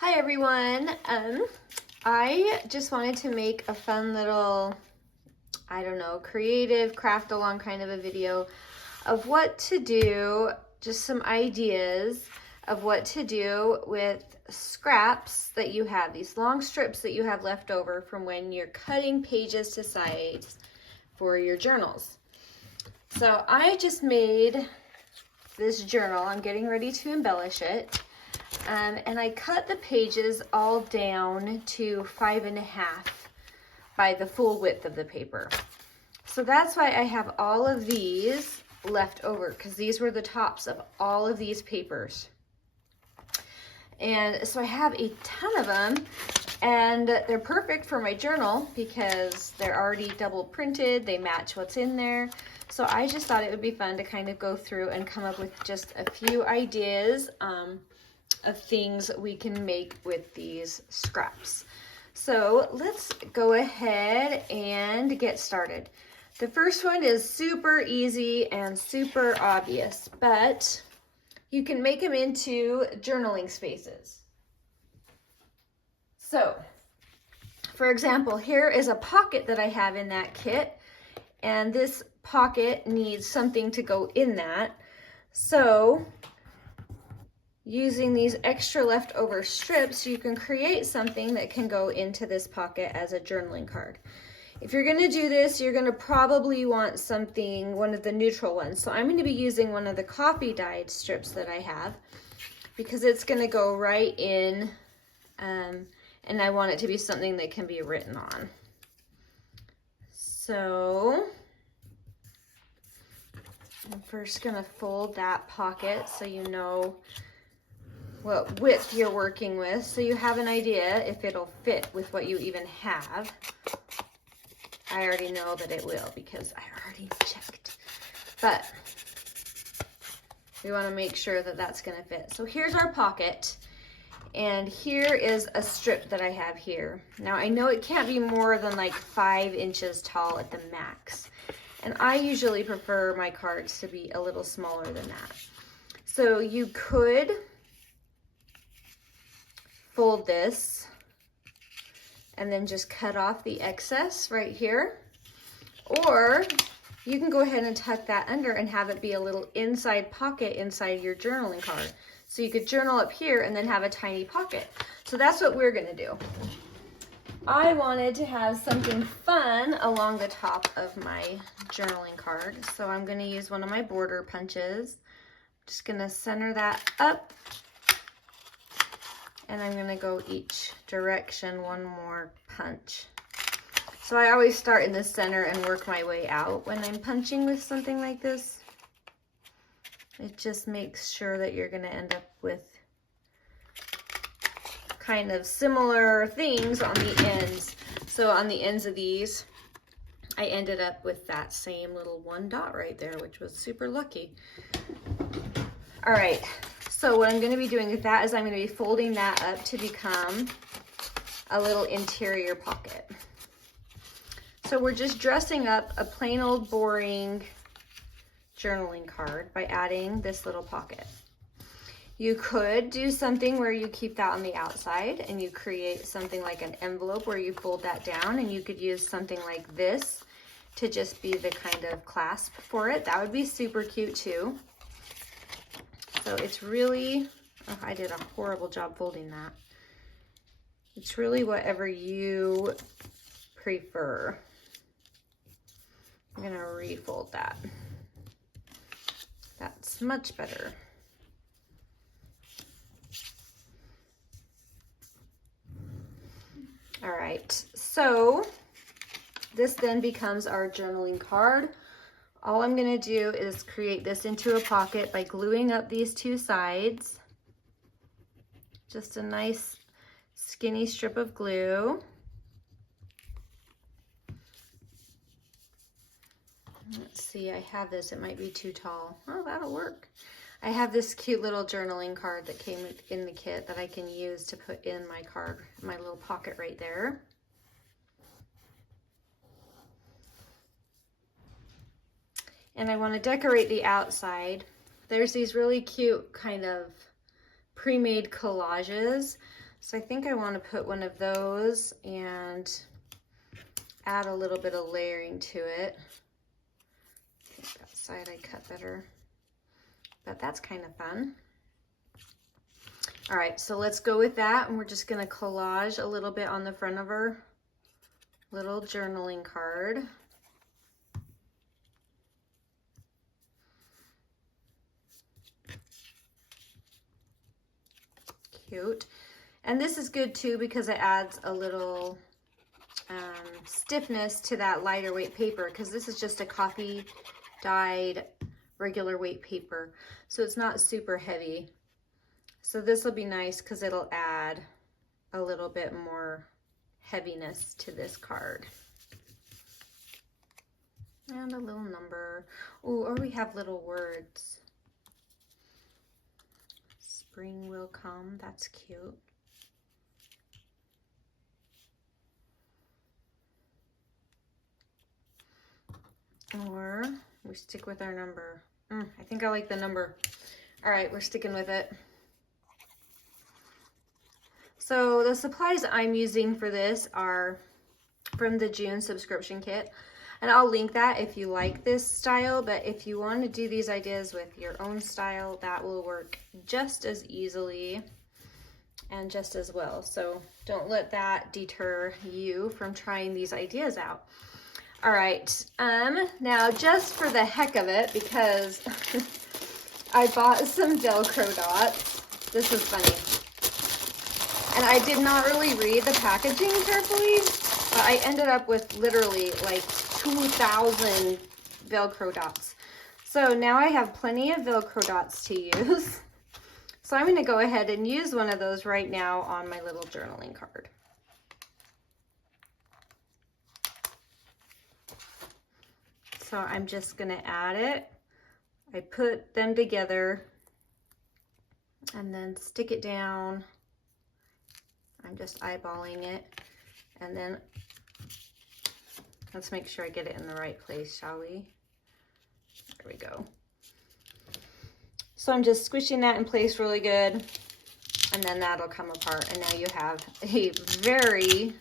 Hi everyone. I just wanted to make a fun little, I don't know, creative craft along kind of a video of what to do, just some ideas of what to do with scraps that you have, these long strips that you have left over from when you're cutting pages to size for your journals. So I just made this journal. I'm getting ready to embellish it. And I cut the pages all down to 5.5 by the full width of the paper. So that's why I have all of these left over, because these were the tops of all of these papers. And so I have a ton of them, and they're perfect for my journal because they're already double printed, they match what's in there. So I just thought it would be fun to kind of go through and come up with just a few ideas of things we can make with these scraps. So let's go ahead and get started. The first one is super easy and super obvious, but you can make them into journaling spaces. So, for example, here is a pocket that I have in that kit, and this pocket needs something to go in that. So, using these extra leftover strips, you can create something that can go into this pocket as a journaling card. If you're going to do this, you're going to probably want something, one of the neutral ones. So I'm going to be using one of the coffee dyed strips that I have, because it's going to go right in, and I want it to be something that can be written on. So I'm first going to fold that pocket so you know what width you're working with, so you have an idea if it'll fit with what you even have. I already know that it will because I already checked, but we want to make sure that that's going to fit. So here's our pocket, and here is a strip that I have here. Now I know it can't be more than like 5 inches tall at the max, and I usually prefer my cards to be a little smaller than that. So you could fold this and then just cut off the excess right here, or you can go ahead and tuck that under and have it be a little inside pocket inside your journaling card. So you could journal up here and then have a tiny pocket. So that's what we're gonna do. I wanted to have something fun along the top of my journaling card, so I'm gonna use one of my border punches. Just gonna center that up, and I'm gonna go each direction one more punch. So I always start in the center and work my way out when I'm punching with something like this. It just makes sure that you're gonna end up with kind of similar things on the ends. So on the ends of these, I ended up with that same little one dot right there, which was super lucky. All right. So what I'm going to be doing with that is I'm going to be folding that up to become a little interior pocket. So we're just dressing up a plain old boring journaling card by adding this little pocket. You could do something where you keep that on the outside and you create something like an envelope where you fold that down, and you could use something like this to just be the kind of clasp for it. That would be super cute too. So it's really, oh, I did a horrible job folding that. It's really whatever you prefer. I'm gonna refold that. That's much better. All right, so this then becomes our journaling card. All I'm going to do is create this into a pocket by gluing up these two sides. Just a nice skinny strip of glue. Let's see, I have this, it might be too tall. Oh, that'll work. I have this cute little journaling card that came in the kit that I can use to put in my card, my little pocket right there. And I want to decorate the outside. There's these really cute kind of pre-made collages So I think I want to put one of those and add a little bit of layering to it. I think that side I cut better, but that's kind of fun. All right, so let's go with that, and we're just gonna collage a little bit on the front of our little journaling card. Cute. And this is good too because it adds a little stiffness to that lighter weight paper, because this is just a coffee dyed regular weight paper, so it's not super heavy. So this will be nice because it'll add a little bit more heaviness to this card. And a little number. Oh, or we have little words. Spring will come. That's cute. Or we stick with our number. I think I like the number. All right, we're sticking with it. So the supplies I'm using for this are from the June subscription kit. And I'll link that if you like this style, but if you want to do these ideas with your own style, that will work just as easily and just as well. So don't let that deter you from trying these ideas out. All right, now just for the heck of it, because I bought some Velcro dots. This is funny. And I did not really read the packaging carefully, but I ended up with literally like 2,000 Velcro dots. So now I have plenty of Velcro dots to use. So I'm gonna go ahead and use one of those right now on my little journaling card. So I'm just gonna add it. I put them together and then stick it down. I'm just eyeballing it, and then let's make sure I get it in the right place, shall we? There we go. So I'm just squishing that in place really good, and then that'll come apart, and now you have a very,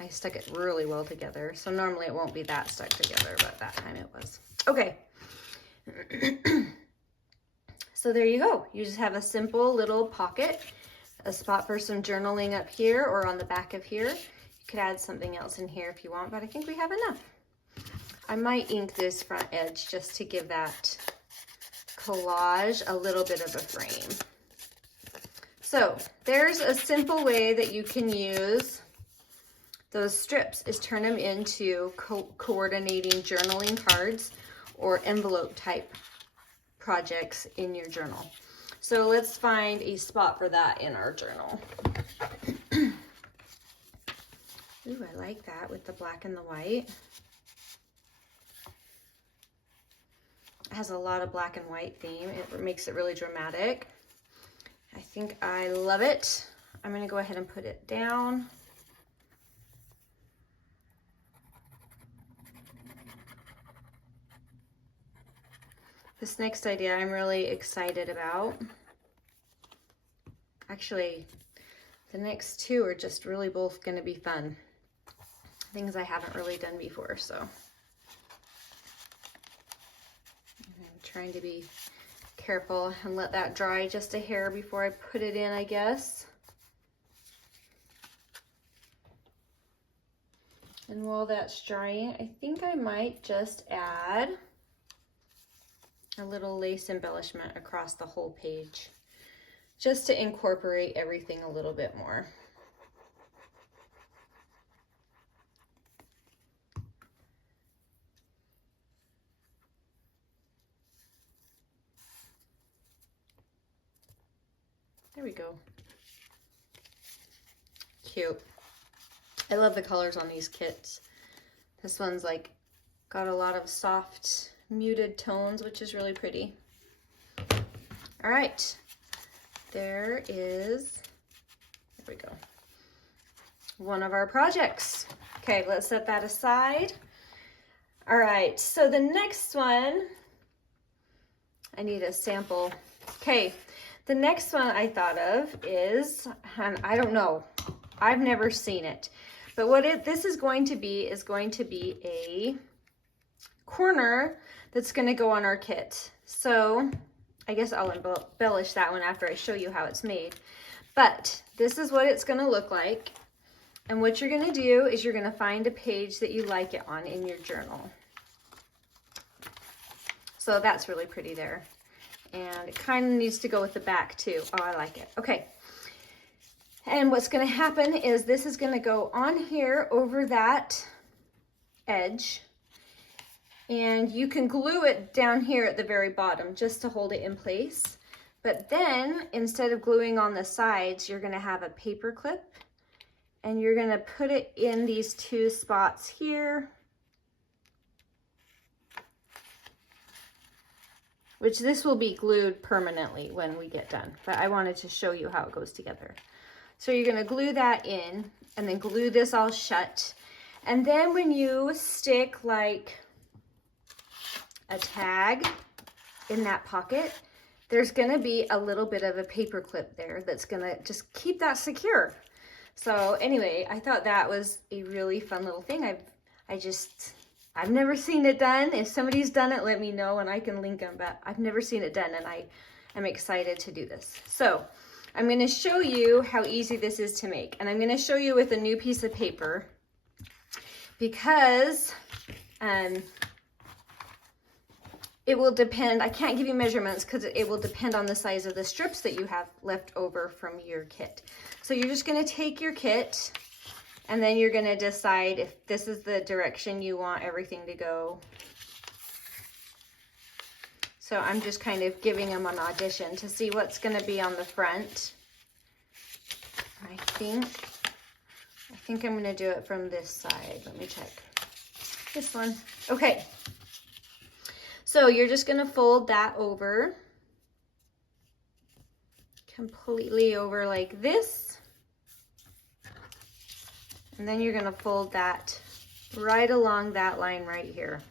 I stuck it really well together. So normally it won't be that stuck together, but that time it was. Okay. So there you go. You just have a simple little pocket, a spot for some journaling up here or on the back of here. You could add something else in here if you want, but I think we have enough. I might ink this front edge just to give that collage a little bit of a frame. So there's a simple way that you can use those strips, is turn them into coordinating journaling cards or envelope type projects in your journal. So let's find a spot for that in our journal. Ooh, I like that with the black and the white. It has a lot of black and white theme. It makes it really dramatic. I think I love it. I'm gonna go ahead and put it down. This next idea I'm really excited about. Actually, the next two are just really both going to be fun. Things I haven't really done before, so I'm trying to be careful and let that dry just a hair before I put it in, I guess. And while that's drying, I think I might just add a little lace embellishment across the whole page, just to incorporate everything a little bit more. There we go. Cute. I love the colors on these kits. This one's like got a lot of soft muted tones, which is really pretty. All right, there we go, one of our projects. Okay, let's set that aside. All right, so the next one, I need a sample. Okay, The next one I thought of is, and I don't know, I've never seen it, but what this is going to be a corner that's going to go on our kit. So I guess I'll embellish that one after I show you how it's made. But this is what it's going to look like. And what you're going to do is you're going to find a page that you like it on in your journal. So that's really pretty there. And it kind of needs to go with the back too. Oh, I like it. Okay. And what's going to happen is this is going to go on here over that edge. And you can glue it down here at the very bottom just to hold it in place. But then instead of gluing on the sides, you're going to have a paper clip. And you're going to put it in these two spots here. Which this will be glued permanently when we get done, but I wanted to show you how it goes together. So you're gonna glue that in and then glue this all shut. And then when you stick like a tag in that pocket, there's gonna be a little bit of a paper clip there that's gonna just keep that secure. So anyway, I thought that was a really fun little thing. I've never seen it done. If somebody's done it, let me know and I can link them, but I've never seen it done and I am excited to do this. So I'm going to show you how easy this is to make. And I'm going to show you with a new piece of paper because it will depend. I can't give you measurements because it will depend on the size of the strips that you have left over from your kit. So you're just going to take your kit and then you're going to decide if this is the direction you want everything to go. So I'm just kind of giving them an audition to see what's going to be on the front. I think I'm going to do it from this side. Let me check. This one. Okay. So you're just going to fold that over. Completely over like this. And then you're going to fold that right along that line right here.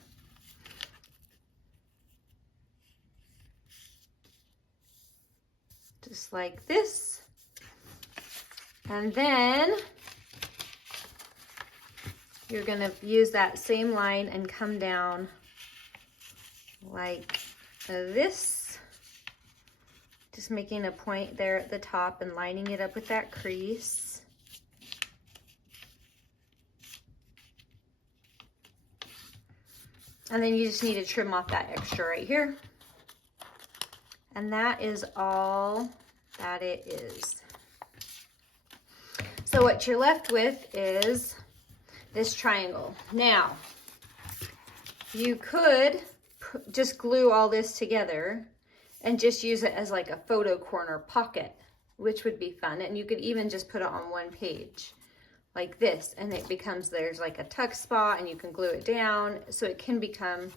Just like this. And then you're going to use that same line and come down like this. Just making a point there at the top and lining it up with that crease. And then you just need to trim off that extra right here. And that is all that it is. So what you're left with is this triangle. Now, you could just glue all this together and just use it as like a photo corner pocket, which would be fun. And you could even just put it on one page like this, and it becomes, there's like a tuck spot and you can glue it down. So it can become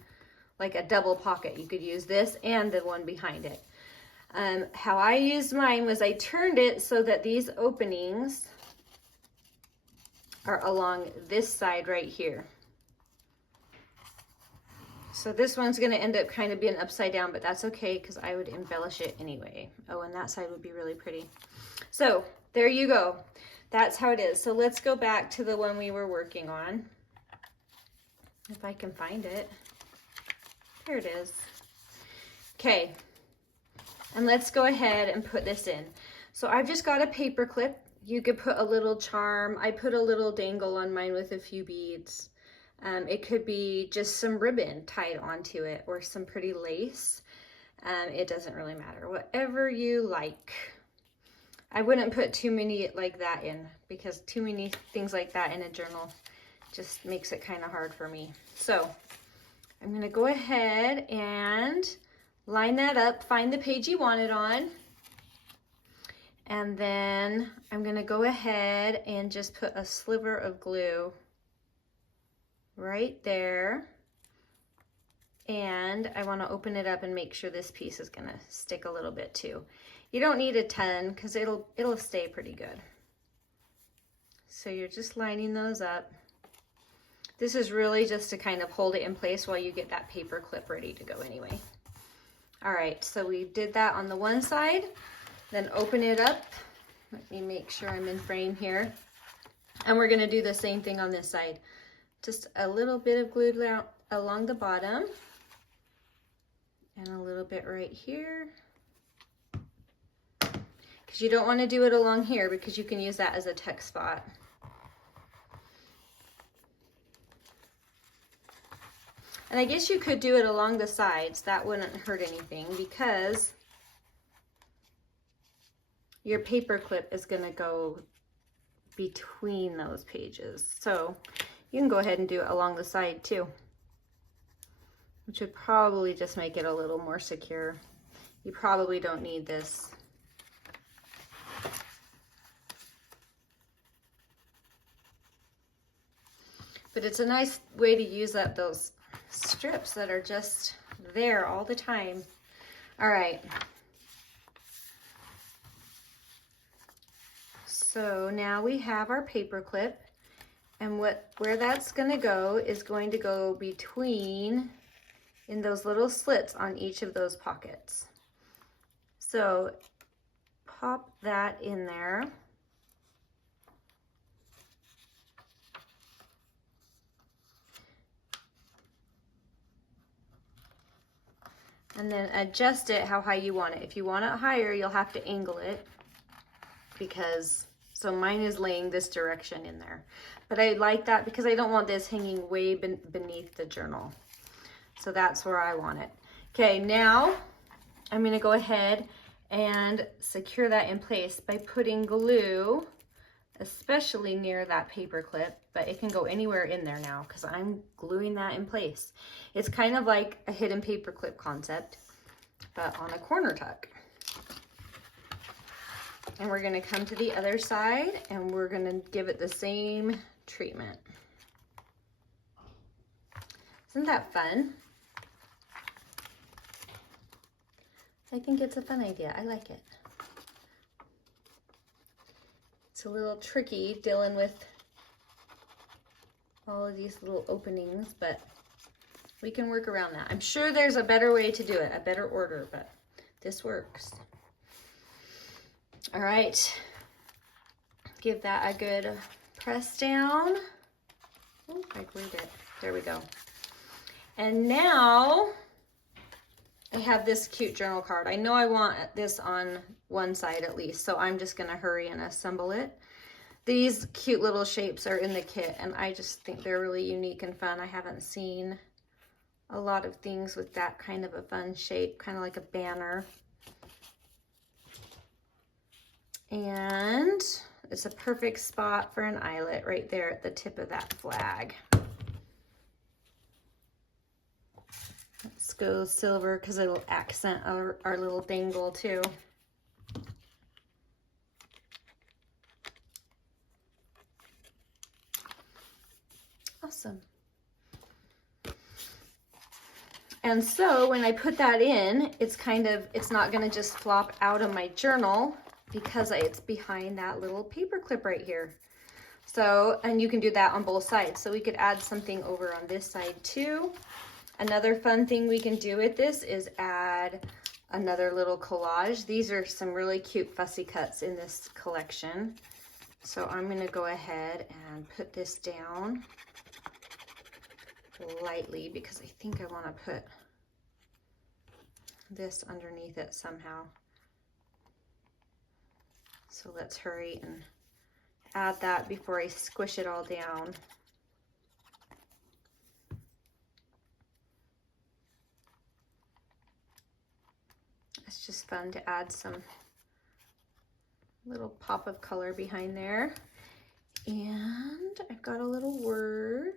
like a double pocket. You could use this and the one behind it. How I used mine was I turned it so that these openings are along this side right here. So this one's going to end up kind of being upside down, but that's okay because I would embellish it anyway. Oh, and that side would be really pretty. So there you go. That's how it is. So let's go back to the one we were working on. If I can find it. There it is. Okay. And let's go ahead and put this in. So I've just got a paper clip. You could put a little charm. I put a little dangle on mine with a few beads. It could be just some ribbon tied onto it or some pretty lace. It doesn't really matter. Whatever you like. I wouldn't put too many like that in because too many things like that in a journal just makes it kind of hard for me. So I'm going to go ahead and line that up, find the page you want it on, and then I'm going to go ahead and just put a sliver of glue right there. And I want to open it up and make sure this piece is going to stick a little bit too. You don't need a ton because it'll stay pretty good. So you're just lining those up. This is really just to kind of hold it in place while you get that paper clip ready to go anyway. All right, so we did that on the one side. Then open it up. Let me make sure I'm in frame here. And we're gonna do the same thing on this side. Just a little bit of glue along the bottom and a little bit right here. Because you don't want to do it along here because you can use that as a tuck spot. And I guess you could do it along the sides. That wouldn't hurt anything because your paper clip is going to go between those pages. So you can go ahead and do it along the side too, which would probably just make it a little more secure. You probably don't need this. But it's a nice way to use up those strips that are just there all the time. All right. So now we have our paper clip, and where that's going to go is going to go between in those little slits on each of those pockets. So pop that in there. And then adjust it how high you want it. If you want it higher, you'll have to angle it because, so mine is laying this direction in there. But I like that because I don't want this hanging way beneath the journal. So that's where I want it. Okay, now I'm gonna go ahead and secure that in place by putting glue, especially near that paper clip, but it can go anywhere in there now because I'm gluing that in place. It's kind of like a hidden paper clip concept, but on a corner tuck. And we're gonna come to the other side and we're gonna give it the same treatment. Isn't that fun? I think it's a fun idea. I like it. It's a little tricky dealing with all of these little openings, but we can work around that. I'm sure there's a better way to do it, a better order, but this works. All right, give that a good press down. Oh, I glued it. There we go. And now I have this cute journal card. I know I want this on one side at least, so I'm just gonna hurry and assemble it. These cute little shapes are in the kit, and I just think they're really unique and fun. I haven't seen a lot of things with that kind of a fun shape, kind of like a banner. And it's a perfect spot for an eyelet right there at the tip of that flag. Let's go silver because it'll accent our little dangle too. Awesome. And so when I put that in, it's not gonna just flop out of my journal because it's behind that little paper clip right here. So, and you can do that on both sides. So we could add something over on this side too. Another fun thing we can do with this is add another little collage. These are some really cute fussy cuts in this collection. So I'm gonna go ahead and put this down lightly because I think I wanna put this underneath it somehow. So let's hurry and add that before I squish it all down. It's just fun to add some little pop of color behind there. And I've got a little word.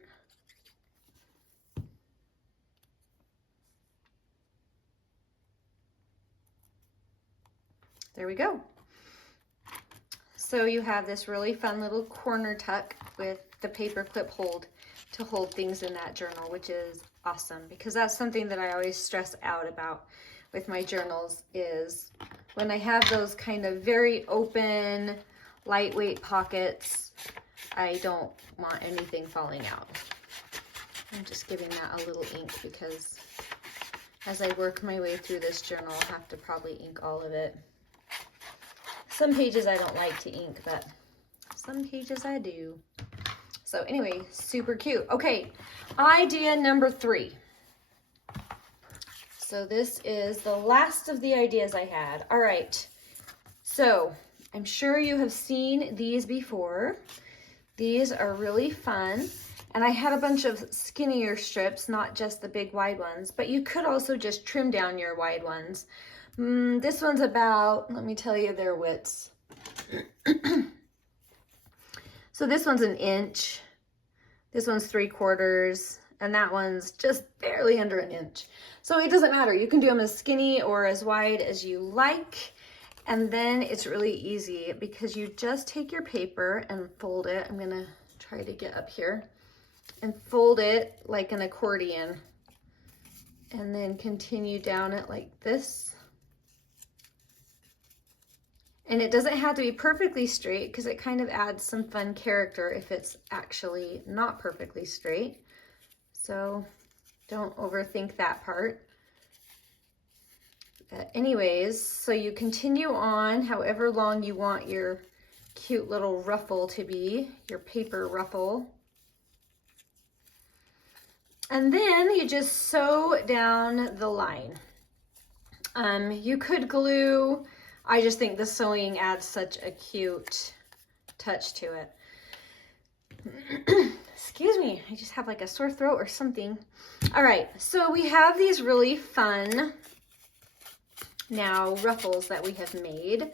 There we go. So you have this really fun little corner tuck with the paper clip hold to hold things in that journal, which is awesome because that's something that I always stress out about with my journals is when I have those kind of very open, lightweight pockets, I don't want anything falling out. I'm just giving that a little ink because as I work my way through this journal, I'll have to probably ink all of it. Some pages I don't like to ink, but some pages I do. So anyway, super cute. Okay, idea number 3. So this is the last of the ideas I had. All right, so I'm sure you have seen these before. These are really fun. And I had a bunch of skinnier strips, not just the big wide ones, but you could also just trim down your wide ones. This one's about, let me tell you their widths. So this one's 1 inch, this one's 3/4, and that one's just barely under 1 inch. So it doesn't matter, you can do them as skinny or as wide as you like. And then it's really easy because you just take your paper and fold it. I'm gonna try to get up here and fold it like an accordion, and then continue down it like this. And it doesn't have to be perfectly straight because it kind of adds some fun character if it's actually not perfectly straight. So don't overthink that part. But anyways, so you continue on however long you want your cute little ruffle to be, your paper ruffle. And then you just sew down the line. You could glue. I just think the sewing adds such a cute touch to it. Excuse me, I just have like a sore throat or something. All right, so we have these really fun now ruffles that we have made.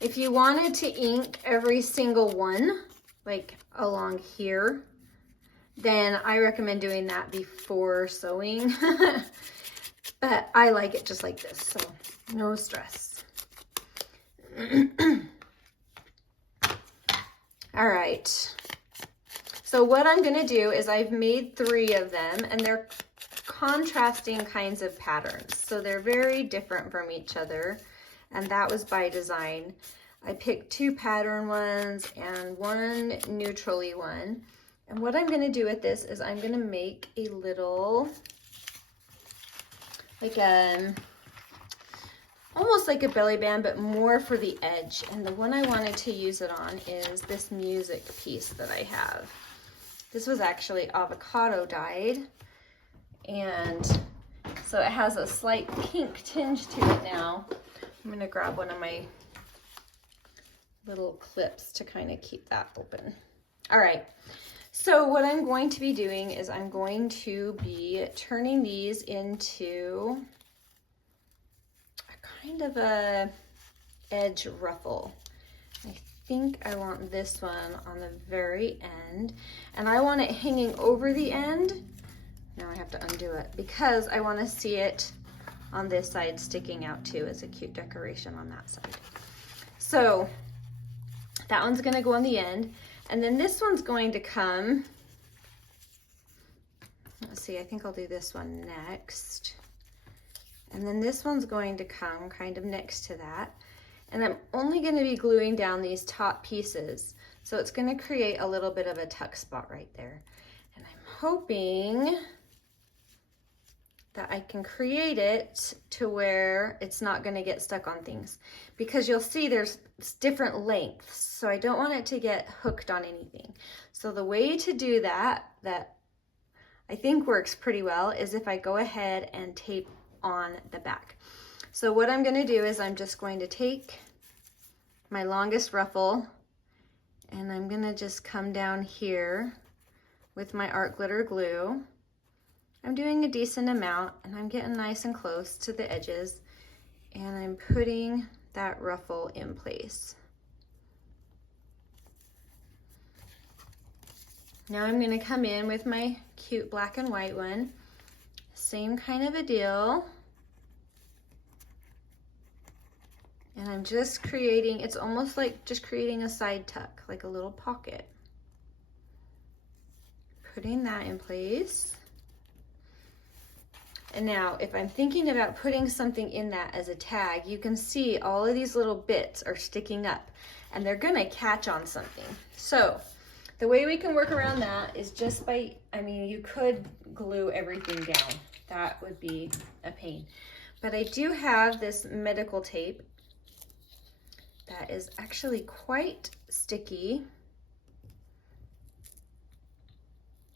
If you wanted to ink every single one, like along here, then I recommend doing that before sewing. But I like it just like this, so no stress. All right, so what I'm gonna do is I've made 3 of them, and they're contrasting kinds of patterns. So they're very different from each other, and that was by design. I picked 2 pattern ones and 1 neutrally one. And what I'm gonna do with this is I'm gonna make a little, like almost like a belly band, but more for the edge. And the one I wanted to use it on is this music piece that I have. This was actually avocado dyed, and so it has a slight pink tinge to it now. I'm gonna grab one of my little clips to kind of keep that open. All right, so what I'm going to be doing is I'm going to be turning these into kind of a edge ruffle. I think I want this one on the very end, and I want it hanging over the end. Now I have to undo it because I want to see it on this side sticking out too as a cute decoration on that side. So that one's going to go on the end, and then this one's going to come, let's see, I think I'll do this one next. And then this one's going to come kind of next to that. And I'm only going to be gluing down these top pieces. So it's going to create a little bit of a tuck spot right there. And I'm hoping that I can create it to where it's not going to get stuck on things. Because you'll see there's different lengths. So I don't want it to get hooked on anything. So the way to do that I think works pretty well is if I go ahead and tape on the back. So what I'm going to do is I'm just going to take my longest ruffle, and I'm going to just come down here with my art glitter glue. I'm doing a decent amount, and I'm getting nice and close to the edges, and I'm putting that ruffle in place. Now I'm going to come in with my cute black and white one. Same kind of a deal. And I'm just creating, it's almost like just creating a side tuck, like a little pocket. Putting that in place. And now if I'm thinking about putting something in that as a tag, you can see all of these little bits are sticking up and they're gonna catch on something. So the way we can work around that is just by, I mean, you could glue everything down. That would be a pain. But I do have this medical tape that is actually quite sticky.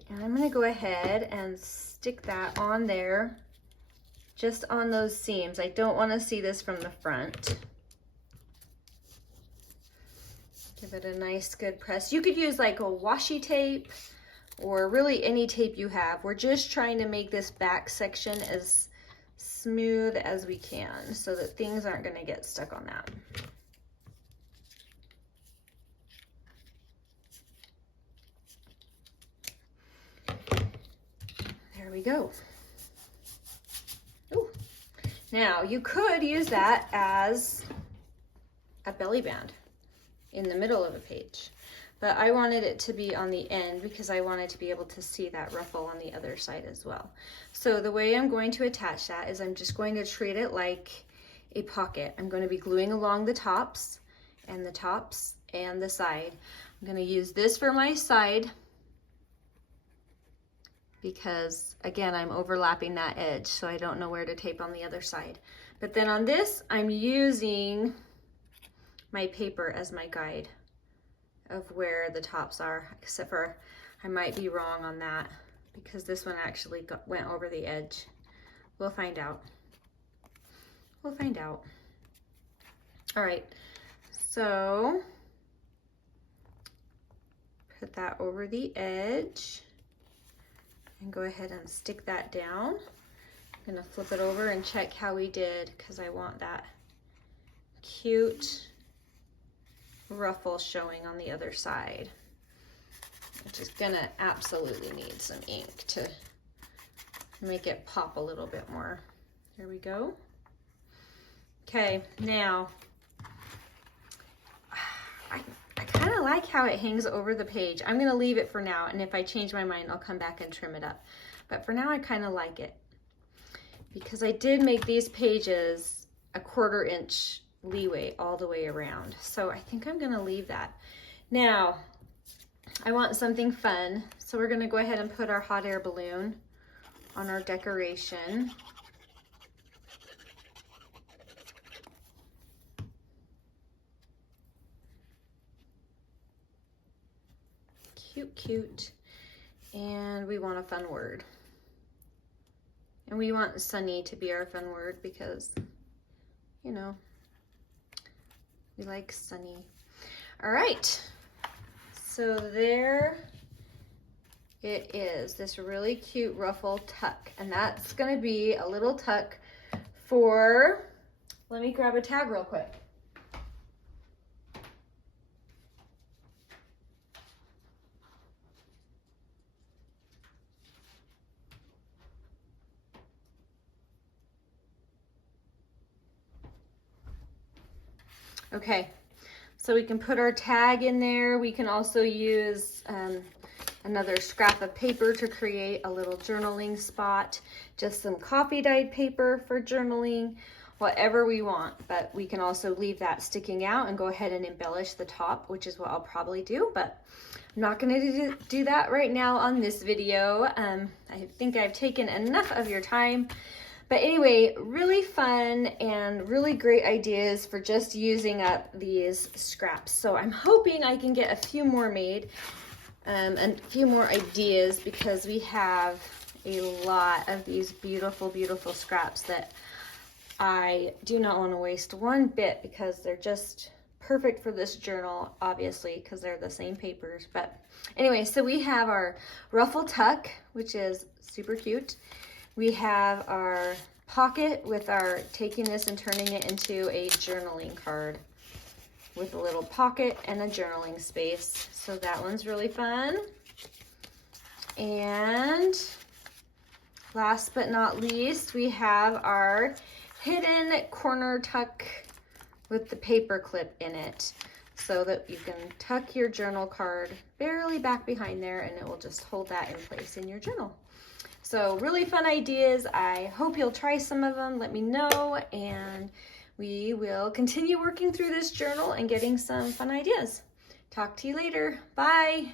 And I'm gonna go ahead and stick that on there, just on those seams. I don't wanna see this from the front. Give it a nice good press. You could use like a washi tape or really any tape you have. We're just trying to make this back section as smooth as we can so that things aren't gonna get stuck on that. There we go. Ooh. Now you could use that as a belly band in the middle of a page, but I wanted it to be on the end because I wanted to be able to see that ruffle on the other side as well. So the way I'm going to attach that is I'm just going to treat it like a pocket. I'm going to be gluing along the tops and the side. I'm going to use this for my side because again, I'm overlapping that edge, so I don't know where to tape on the other side. But then on this, I'm using my paper as my guide of where the tops are, except for I might be wrong on that because this one actually went over the edge. We'll find out. We'll find out. All right, so put that over the edge and go ahead and stick that down. I'm gonna flip it over and check how we did because I want that cute ruffle showing on the other side, which is gonna absolutely need some ink to make it pop a little bit more. There we go. Okay, now I kind of like how it hangs over the page. I'm gonna leave it for now, and if I change my mind, I'll come back and trim it up. But for now, I kind of like it because I did make these pages a 1/4 inch leeway all the way around. So I think I'm gonna leave that. Now, I want something fun. So we're gonna go ahead and put our hot air balloon on our decoration. Cute, cute. And we want a fun word. And we want sunny to be our fun word because, you know, we like sunny. All right, so there it is, this really cute ruffle tuck. And that's gonna be a little tuck for, let me grab a tag real quick. Okay, so we can put our tag in there. We can also use another scrap of paper to create a little journaling spot, just some coffee dyed paper for journaling, whatever we want. But we can also leave that sticking out and go ahead and embellish the top, which is what I'll probably do, but I'm not gonna do that right now on this video. I think I've taken enough of your time. But anyway, really fun and really great ideas for just using up these scraps. So I'm hoping I can get a few more made and a few more ideas because we have a lot of these beautiful, beautiful scraps that I do not want to waste one bit because they're just perfect for this journal, obviously, because they're the same papers. But anyway, so we have our ruffle tuck, which is super cute. We have our pocket with our taking this and turning it into a journaling card with a little pocket and a journaling space. So that one's really fun. And last but not least, we have our hidden corner tuck with the paper clip in it so that you can tuck your journal card barely back behind there and it will just hold that in place in your journal. So really fun ideas. I hope you'll try some of them. Let me know, and we will continue working through this journal and getting some fun ideas. Talk to you later. Bye.